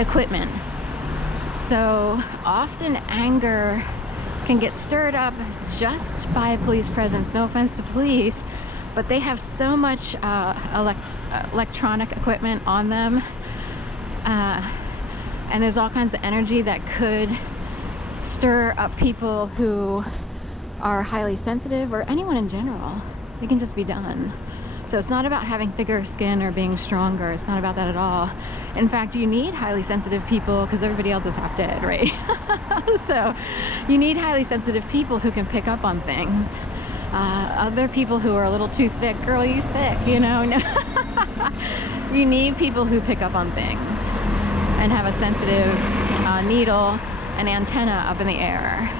equipment. So often anger can get stirred up just by police presence. No offense to police, but they have so much electronic equipment on them, and there's all kinds of energy that could stir up people who are highly sensitive, or anyone in general. It can just be done. So it's not about having thicker skin or being stronger. It's not about that at all. In fact, you need highly sensitive people because everybody else is half dead, right? So you need highly sensitive people who can pick up on things. Other people who are a little too thick, girl, you thick, you know? You need people who pick up on things and have a sensitive needle and antenna up in the air.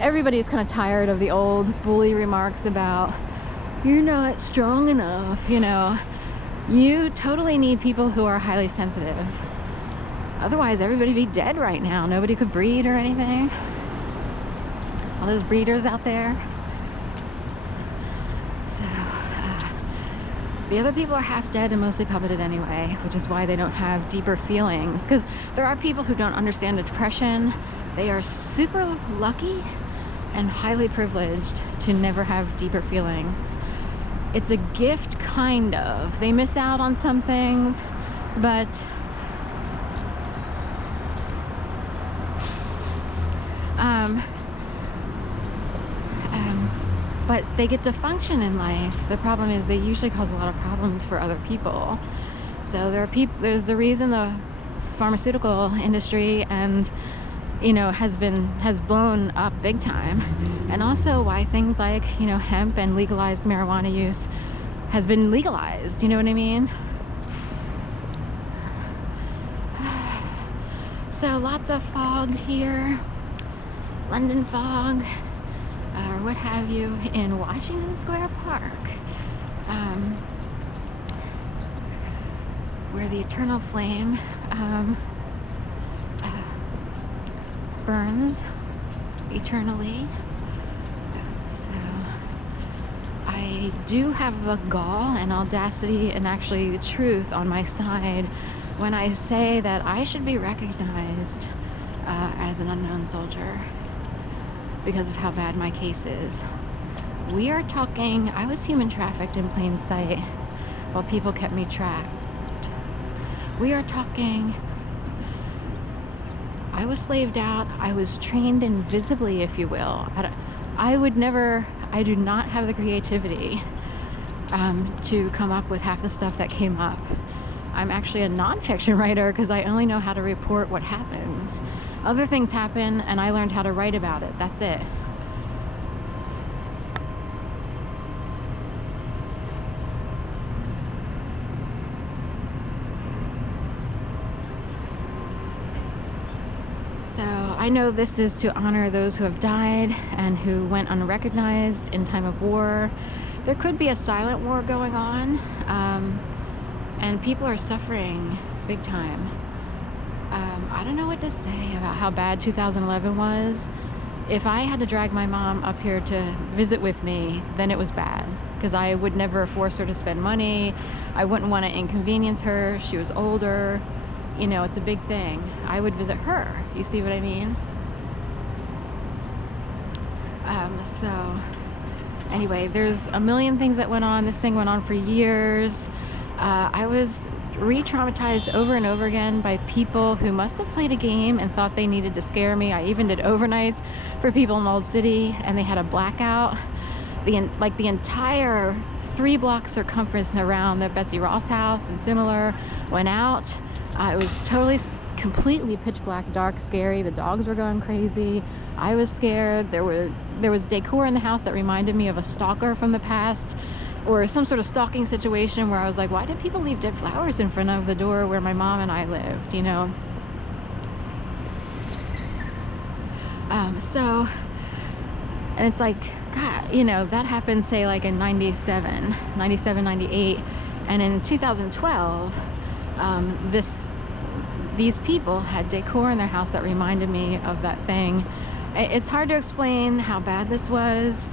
Everybody's kind of tired of the old bully remarks about, you're not strong enough, you know. You totally need people who are highly sensitive. Otherwise, everybody would be dead right now. Nobody could breed or anything. All those breeders out there. So, the other people are half dead and mostly puppeted anyway, which is why they don't have deeper feelings. Because there are people who don't understand depression. They are super lucky and highly privileged to never have deeper feelings. It's a gift, kind of. They miss out on some things, but they get to function in life. The problem is they usually cause a lot of problems for other people. So there's a reason the pharmaceutical industry and has blown up big time, and also why things like hemp and legalized marijuana use has been legalized. You know what I mean? So lots of fog here, London fog, or what have you, in Washington Square Park, where the eternal flame burns eternally. So I do have the gall and audacity and actually the truth on my side when I say that I should be recognized as an unknown soldier because of how bad my case is. We are talking, I was human trafficked in plain sight while people kept me trapped. We are talking, I was slaved out. I was trained invisibly, if you will. I do not have the creativity to come up with half the stuff that came up. I'm actually a nonfiction writer because I only know how to report what happens. Other things happen and I learned how to write about it. That's it. I know this is to honor those who have died and who went unrecognized in time of war. There could be a silent war going on, and people are suffering big time. I don't know what to say about how bad 2011 was. If I had to drag my mom up here to visit with me, then it was bad, because I would never force her to spend money. I wouldn't want to inconvenience her. She was older. It's a big thing. I would visit her. You see what I mean? So anyway, there's a million things that went on. This thing went on for years. I was re-traumatized over and over again by people who must have played a game and thought they needed to scare me. I even did overnights for people in Old City, and they had a blackout. The entire 3-block circumference around the Betsy Ross house and similar went out. It was totally, completely pitch black, dark, scary. The dogs were going crazy. I was scared. There was decor in the house that reminded me of a stalker from the past, or some sort of stalking situation where I was like, why did people leave dead flowers in front of the door where my mom and I lived, and it's like, God, that happened, say, like in 97, 98, and in 2012, these people had decor in their house that reminded me of that thing. It's hard to explain how bad this was.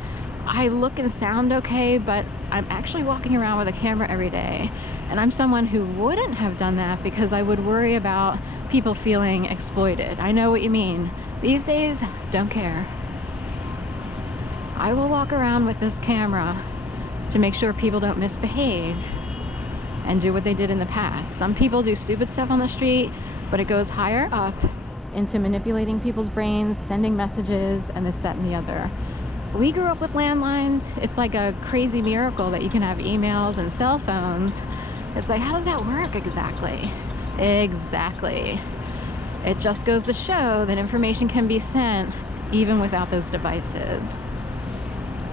I look and sound okay, but I'm actually walking around with a camera every day, And I'm someone who wouldn't have done that because I would worry about people feeling exploited. I know what you mean. These days, don't care. I will walk around with this camera to make sure people don't misbehave and do what they did in the past. Some people do stupid stuff on the street, but it goes higher up into manipulating people's brains, sending messages, and this, that, and the other. We grew up with landlines. It's like a crazy miracle that you can have emails and cell phones. It's like, how does that work exactly? Exactly. It just goes to show that information can be sent even without those devices.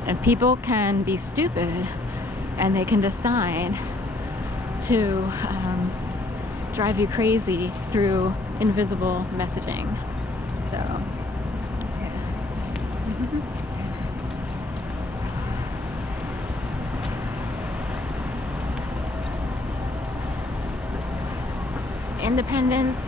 And people can be stupid and they can decide to drive you crazy through invisible messaging. So, yeah. Independence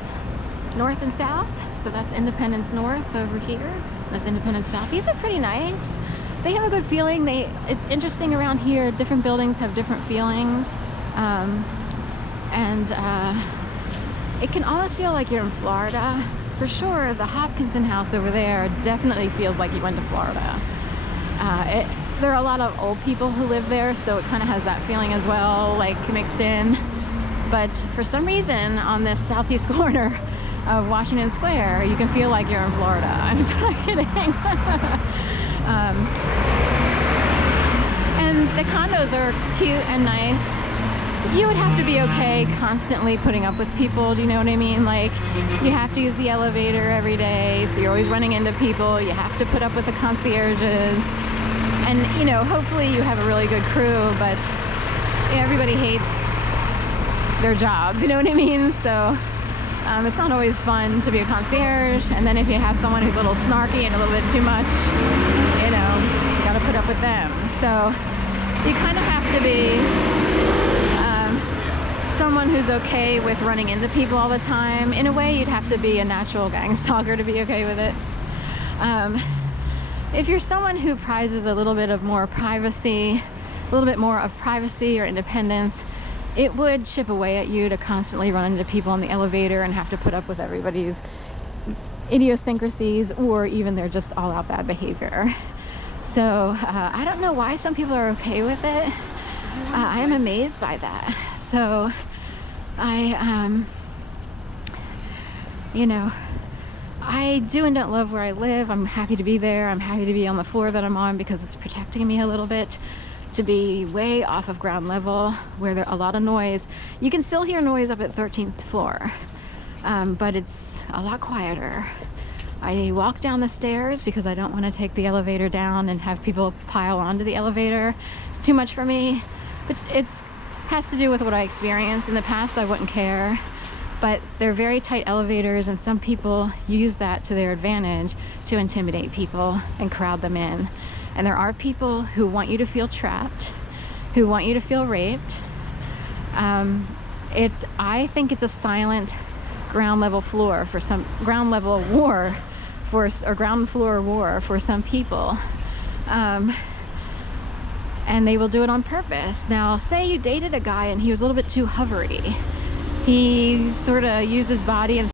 North and South. So that's Independence North over here. That's Independence South. These are pretty nice. They have a good feeling. It's interesting around here. Different buildings have different feelings. It can almost feel like you're in Florida. For sure, the Hopkinson house over there definitely feels like you went to Florida. There are a lot of old people who live there, so it kind of has that feeling as well, like mixed in. But for some reason, on this southeast corner of Washington Square, you can feel like you're in Florida. I'm just not kidding. And the condos are cute and nice. You would have to be okay constantly putting up with people, do you know what I mean? Like, you have to use the elevator every day, so you're always running into people. You have to put up with the concierges. And, you know, hopefully you have a really good crew, but everybody hates their jobs, you know what I mean? So it's not always fun to be a concierge. And then if you have someone who's a little snarky and a little bit too much, you know, you gotta put up with them. So you kind of have to be someone who's okay with running into people all the time. In a way, you'd have to be a natural gang stalker to be okay with it. If you're someone who prizes a little bit of more privacy, a little bit more of privacy or independence, it would chip away at you to constantly run into people on the elevator and have to put up with everybody's idiosyncrasies or even their just all-out bad behavior. So I don't know why some people are okay with it. I am amazed by that. So you know, I do and don't love where I live. I'm happy to be there. I'm happy to be on the floor that I'm on because it's protecting me a little bit. To be way off of ground level where there's a lot of noise. You can still hear noise up at 13th floor, but it's a lot quieter. I walk down the stairs because I don't want to take the elevator down and have people pile onto the elevator. It's too much for me, but it's has to do with what I experienced. In the past, I wouldn't care, but they're very tight elevators and some people use that to their advantage to intimidate people and crowd them in. And there are people who want you to feel trapped, who want you to feel raped. I think it's a silent ground level floor for some ground level war or ground floor war for some people. And they will do it on purpose. Now, say you dated a guy and he was a little bit too hovery. He sort of used his body and